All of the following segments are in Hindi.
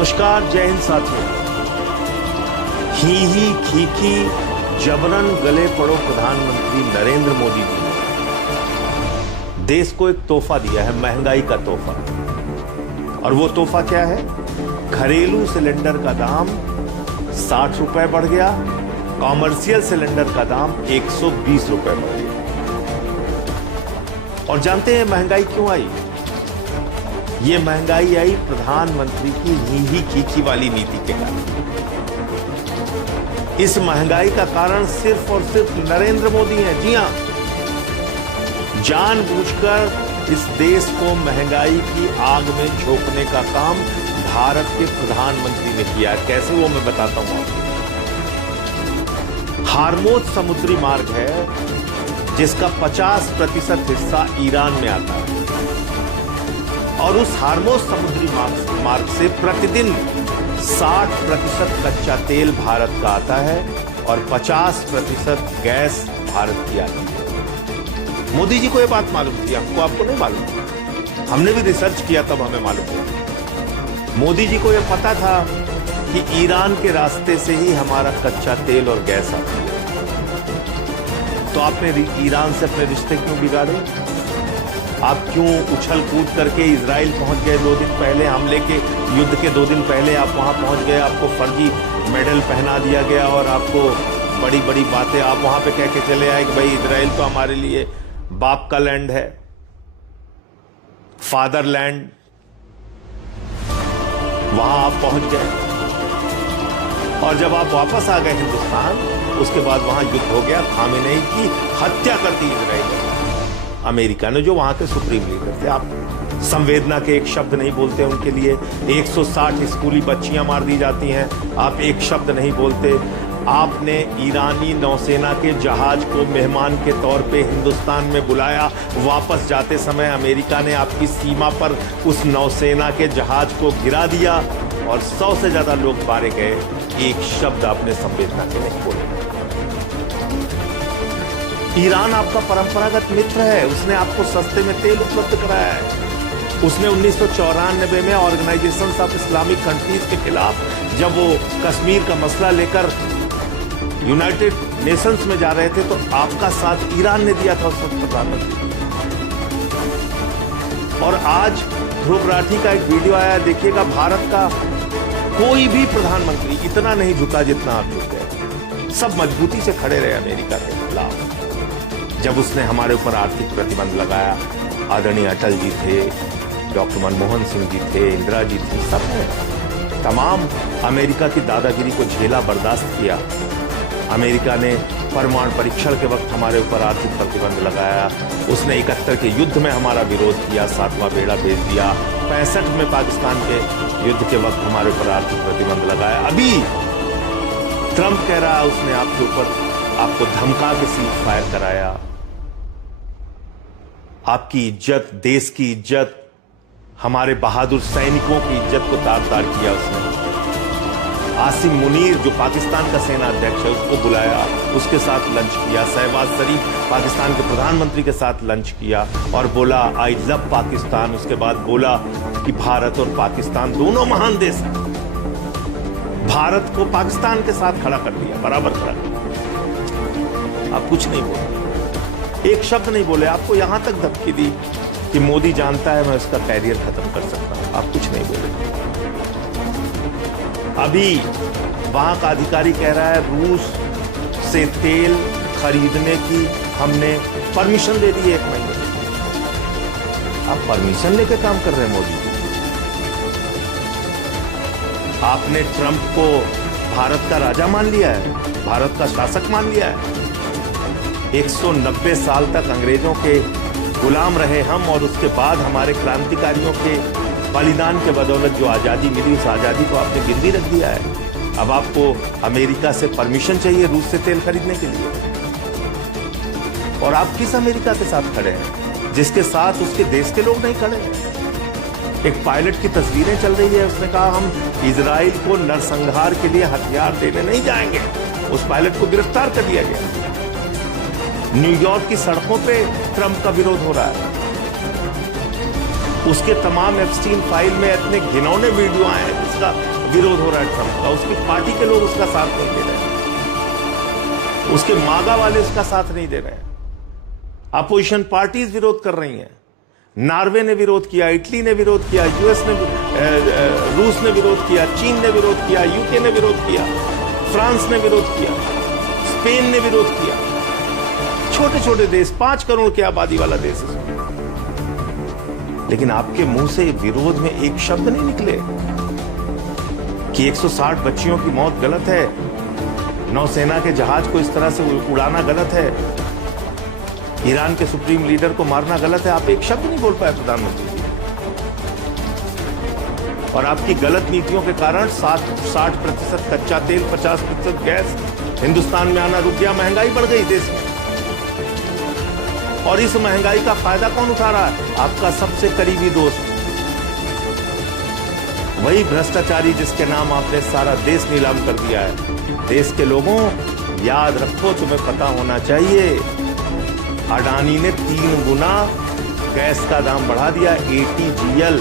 नमस्कार, जय हिंद साथियों। ही खीखी जबरन गले पड़ो प्रधानमंत्री नरेंद्र मोदी जी ने देश को एक तोहफा दिया है, महंगाई का तोहफा। और वो तोहफा क्या है? घरेलू सिलेंडर का दाम 60 रुपए बढ़ गया, कॉमर्शियल सिलेंडर का दाम 120 रुपए बढ़ गया। और जानते हैं महंगाई क्यों आई? ये महंगाई आई प्रधानमंत्री की ही खींची वाली नीति के कारण। इस महंगाई का कारण सिर्फ और सिर्फ नरेंद्र मोदी हैं। जी हां, जानबूझकर इस देश को महंगाई की आग में झोंकने का काम भारत के प्रधानमंत्री ने किया। कैसे, वो मैं बताता हूं आपको। हार्मोज समुद्री मार्ग है जिसका 50% हिस्सा ईरान में आता है, और उस हार्मोज समुद्री मार्ग से प्रतिदिन 60% कच्चा तेल भारत का आता है और 50% गैस भारत की आती है। मोदी जी को यह बात मालूम थी, आपको नहीं मालूम? हमने भी रिसर्च किया, तब हमें मालूम हुआ। मोदी जी को यह पता था कि ईरान के रास्ते से ही हमारा कच्चा तेल और गैस आती है। तो आपने ईरान से अपने रिश्ते क्यों बिगाड़े? आप क्यों उछल कूद करके इजराइल पहुंच गए? 2 दिन पहले हमले के युद्ध के 2 दिन पहले आप वहां पहुंच गए, आपको फर्जी मेडल पहना दिया गया और आपको बड़ी बड़ी बातें आप वहां पे कह के चले आए कि भाई इजराइल तो हमारे लिए बाप का लैंड है, फादरलैंड। वहां आप पहुंच गए और जब आप वापस आ गए हिंदुस्तान, उसके बाद वहां युद्ध हो गया। खामेनेई की हत्या कर दी इजराइल, अमेरिका ने, जो वहां के सुप्रीम लीडर थे। आप संवेदना के एक शब्द नहीं बोलते उनके लिए। 160 स्कूली बच्चियां मार दी जाती हैं, आप एक शब्द नहीं बोलते। आपने ईरानी नौसेना के जहाज को मेहमान के तौर पे हिंदुस्तान में बुलाया। वापस जाते समय अमेरिका ने आपकी सीमा पर उस नौसेना के जहाज को गिरा दिया और 100 से ज्यादा लोग मारे गए। एक शब्द आपने संवेदना के नहीं बोले। ईरान आपका परंपरागत मित्र है, उसने आपको सस्ते में तेल उपलब्ध कराया है। उसने 1994 में ऑर्गेनाइजेशन ऑफ इस्लामिक कंट्रीज के खिलाफ जब वो कश्मीर का मसला लेकर यूनाइटेड नेशंस में जा रहे थे, तो आपका साथ ईरान ने दिया था उस वक्त प्रधानमंत्री। और आज ध्रुव राठी का एक वीडियो आया, देखिएगा। भारत का कोई भी प्रधानमंत्री इतना नहीं झुका जितना आप झुक गए। सब मजबूती से खड़े रहे अमेरिका के खिलाफ। जब उसने हमारे ऊपर आर्थिक प्रतिबंध लगाया, आदरणीय अटल जी थे, डॉक्टर मनमोहन सिंह जी थे, इंदिरा जी थी, सब ने तमाम अमेरिका की दादागिरी को झेला, बर्दाश्त किया। अमेरिका ने परमाणु परीक्षण के वक्त हमारे ऊपर आर्थिक प्रतिबंध लगाया। उसने 71 के युद्ध में हमारा विरोध किया, 7वां बेड़ा भेज दिया। 65 में पाकिस्तान के युद्ध के वक्त हमारे ऊपर आर्थिक प्रतिबंध लगाया। अभी ट्रंप कह रहा है उसने आपके ऊपर, आपको धमका के सीज फायर कराया। आपकी इज्जत, देश की इज्जत, हमारे बहादुर सैनिकों की इज्जत को तार-तार किया उसने। आसिम मुनीर, जो पाकिस्तान का सेना अध्यक्ष है, उसको बुलाया, उसके साथ लंच किया। शहबाज शरीफ, पाकिस्तान के प्रधानमंत्री के साथ लंच किया और बोला आई लव पाकिस्तान। उसके बाद बोला कि भारत और पाकिस्तान दोनों महान देश हैं। भारत को पाकिस्तान के साथ खड़ा कर दिया, बराबर खड़ा कर दिया। आप कुछ नहीं बोले, एक शब्द नहीं बोले। आपको यहां तक धमकी दी कि मोदी जानता है मैं उसका कैरियर खत्म कर सकता हूं। आप कुछ नहीं बोले। अभी वहां का अधिकारी कह रहा है रूस से तेल खरीदने की हमने परमिशन दे दी है 1 महीने। आप परमिशन लेके काम कर रहे हैं मोदी जी। आपने ट्रंप को भारत का राजा मान लिया है, भारत का शासक मान लिया है। 190 साल तक अंग्रेजों के गुलाम रहे हम, और उसके बाद हमारे क्रांतिकारियों के बलिदान के बदौलत जो आजादी मिली, उस आजादी को आपने गिरवी रख दिया है। अब आपको अमेरिका से परमिशन चाहिए रूस से तेल खरीदने के लिए। और आप किस अमेरिका के साथ खड़े हैं जिसके साथ उसके देश के लोग नहीं खड़े हैं? एक पायलट की तस्वीरें चल रही है, उसने कहा हम इजराइल को नरसंहार के लिए हथियार देने नहीं जाएंगे। उस पायलट को गिरफ्तार कर लिया गया। न्यूयॉर्क की सड़कों पे ट्रंप का विरोध हो रहा है। उसके तमाम एप्स्टीन फाइल में इतने घिनौने वीडियो आए हैं जिसका विरोध हो रहा है ट्रंप का, उसकी पार्टी के लोग उसका साथ नहीं दे रहे, उसके मागा वाले उसका साथ नहीं दे रहे हैं, अपोजिशन पार्टीज विरोध कर रही हैं। नॉर्वे ने विरोध किया, इटली ने विरोध किया, यूएस ने, रूस ने विरोध किया, चीन ने विरोध किया, यूके ने विरोध किया, फ्रांस ने विरोध किया, स्पेन ने विरोध किया। छोटे छोटे देश, 5 करोड़ की आबादी वाला देश है, लेकिन आपके मुंह से विरोध में एक शब्द नहीं निकले कि 160 बच्चियों की मौत गलत है, नौसेना के जहाज को इस तरह से उड़ाना गलत है, ईरान के सुप्रीम लीडर को मारना गलत है। आप एक शब्द नहीं बोल पाए प्रधानमंत्री जी, और आपकी गलत नीतियों के कारण 60% कच्चा तेल, 50% गैस हिंदुस्तान में आना रुक गया, महंगाई बढ़ गई देश में। और इस महंगाई का फायदा कौन उठा रहा है? आपका सबसे करीबी दोस्त, वही भ्रष्टाचारी जिसके नाम आपने सारा देश नीलाम कर दिया है। देश के लोगों, याद रखो, तुम्हें पता होना चाहिए, अडानी ने 3 गुना गैस का दाम बढ़ा दिया। ATGL,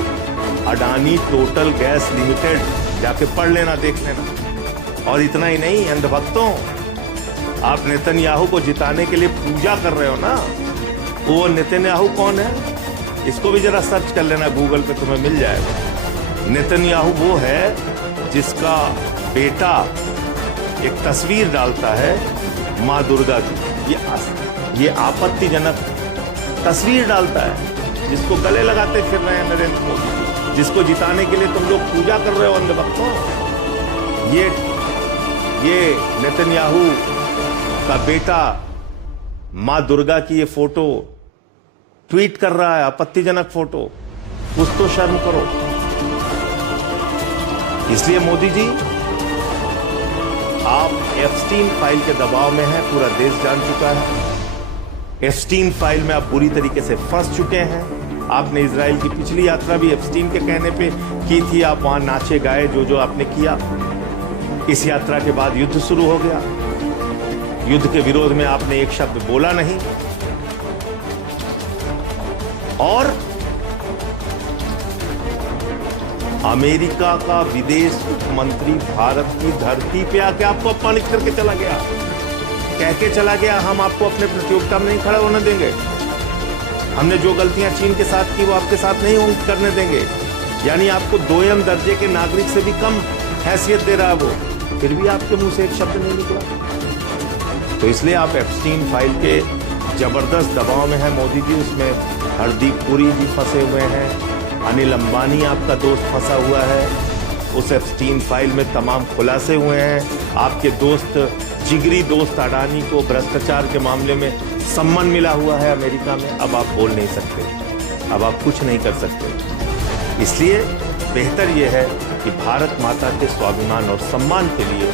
Adani total gas limited, जाके पढ़ लेना, देख लेना। और इतना ही नहीं, अंधभक्तों, आप नेतन्याहू को जिताने के लिए पूजा कर रहे हो ना, वो नेतन्याहू कौन है? इसको भी जरा सर्च कर लेना गूगल पे, तुम्हें मिल जाएगा। नेतन्याहू वो है जिसका बेटा एक तस्वीर डालता है माँ दुर्गा की, ये आपत्तिजनक तस्वीर डालता है, जिसको गले लगाते फिर रहे हैं नरेंद्र मोदी, जिसको जिताने के लिए तुम लोग पूजा कर रहे हो अंधभक्तों। ये नेतन्याहू का बेटा माँ दुर्गा की ये फोटो ट्वीट कर रहा है, आपत्तिजनक फोटो, कुछ तो शर्म करो। इसलिए मोदी जी, आप एप्स्टीन फाइल के दबाव में हैं, पूरा देश जान चुका है। एप्स्टीन फाइल में आप बुरी तरीके से फंस चुके हैं। आपने इजराइल की पिछली यात्रा भी एप्स्टीन के कहने पे की थी, आप वहां नाचे गाए, जो आपने किया। इस यात्रा के बाद युद्ध शुरू हो गया, युद्ध के विरोध में आपने एक शब्द बोला नहीं, और अमेरिका का विदेश मंत्री भारत की धरती पे आके आपको अपमानित करके चला गया, कह के चला गया, हम आपको अपने प्रतियोगिता में नहीं खड़ा होने देंगे, हमने जो गलतियां चीन के साथ की वो आपके साथ नहीं करने देंगे। यानी आपको 2M दर्जे के नागरिक से भी कम हैसियत दे रहा है वो, फिर भी आपके मुंह से एक शब्द नहीं निकला। तो इसलिए आप एप्स्टीन फाइल के जबरदस्त दबाव में है मोदी जी। उसमें हरदीप पुरी जी फंसे हुए हैं, अनिल अंबानी आपका दोस्त फंसा हुआ है, उस एप्स्टीन फाइल में तमाम खुलासे हुए हैं। आपके दोस्त, जिगरी दोस्त अडानी को भ्रष्टाचार के मामले में सम्मान मिला हुआ है अमेरिका में। अब आप बोल नहीं सकते, अब आप कुछ नहीं कर सकते। इसलिए बेहतर यह है कि भारत माता के स्वाभिमान और सम्मान के लिए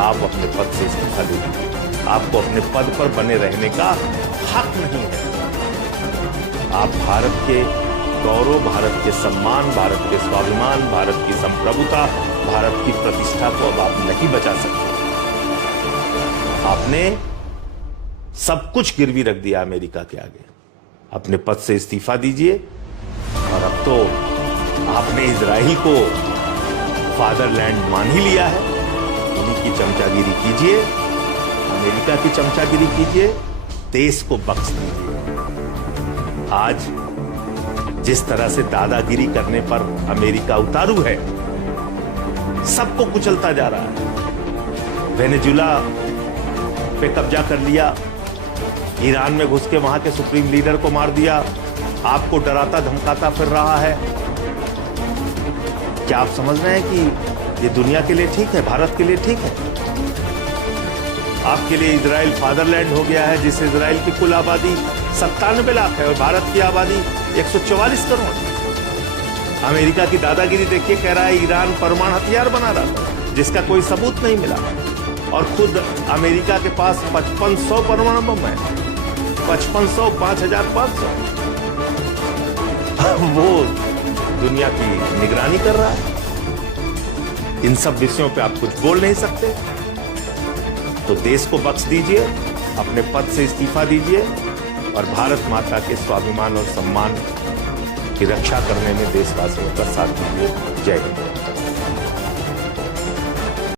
आप अपने पद से इस्तीफा दे दीजिए। आपको अपने पद पर बने रहने का हक नहीं है। आप भारत के गौरव, भारत के सम्मान, भारत के स्वाभिमान, भारत की संप्रभुता, भारत की प्रतिष्ठा को अब आप नहीं बचा सकते। आपने सब कुछ गिरवी रख दिया अमेरिका के आगे। अपने पद से इस्तीफा दीजिए, और अब तो आपने इजराइल को फादरलैंड मान ही लिया है। उन्हीं की चमचागिरी कीजिए, अमेरिका की चमचागिरी कीजिए, देश को बख्श दीजिए। आज जिस तरह से दादागिरी करने पर अमेरिका उतारू है, सबको कुचलता जा रहा है। वेनेजुला पे कब्जा कर लिया, ईरान में घुस के वहां के सुप्रीम लीडर को मार दिया, आपको डराता धमकाता फिर रहा है। क्या आप समझ रहे हैं कि ये दुनिया के लिए ठीक है, भारत के लिए ठीक है? आपके लिए इजराइल फादरलैंड हो गया है, जिस इजराइल की कुल आबादी 97 लाख है और भारत की आबादी 144 करोड़। अमेरिका की दादागिरी देखिए, कह रहा है ईरान परमाणु हथियार बना रहा था, जिसका कोई सबूत नहीं मिला, और खुद अमेरिका के पास 5500 परमाणु बम है, 5500, 5500। वो दुनिया की निगरानी कर रहा है। इन सब विषयों पे आप कुछ बोल नहीं सकते। तो देश को बख्श दीजिए, अपने पद से इस्तीफा दीजिए, और भारत माता के स्वाभिमान और सम्मान की रक्षा करने में देशवासियों का साथ दीजिए। जय हिंद।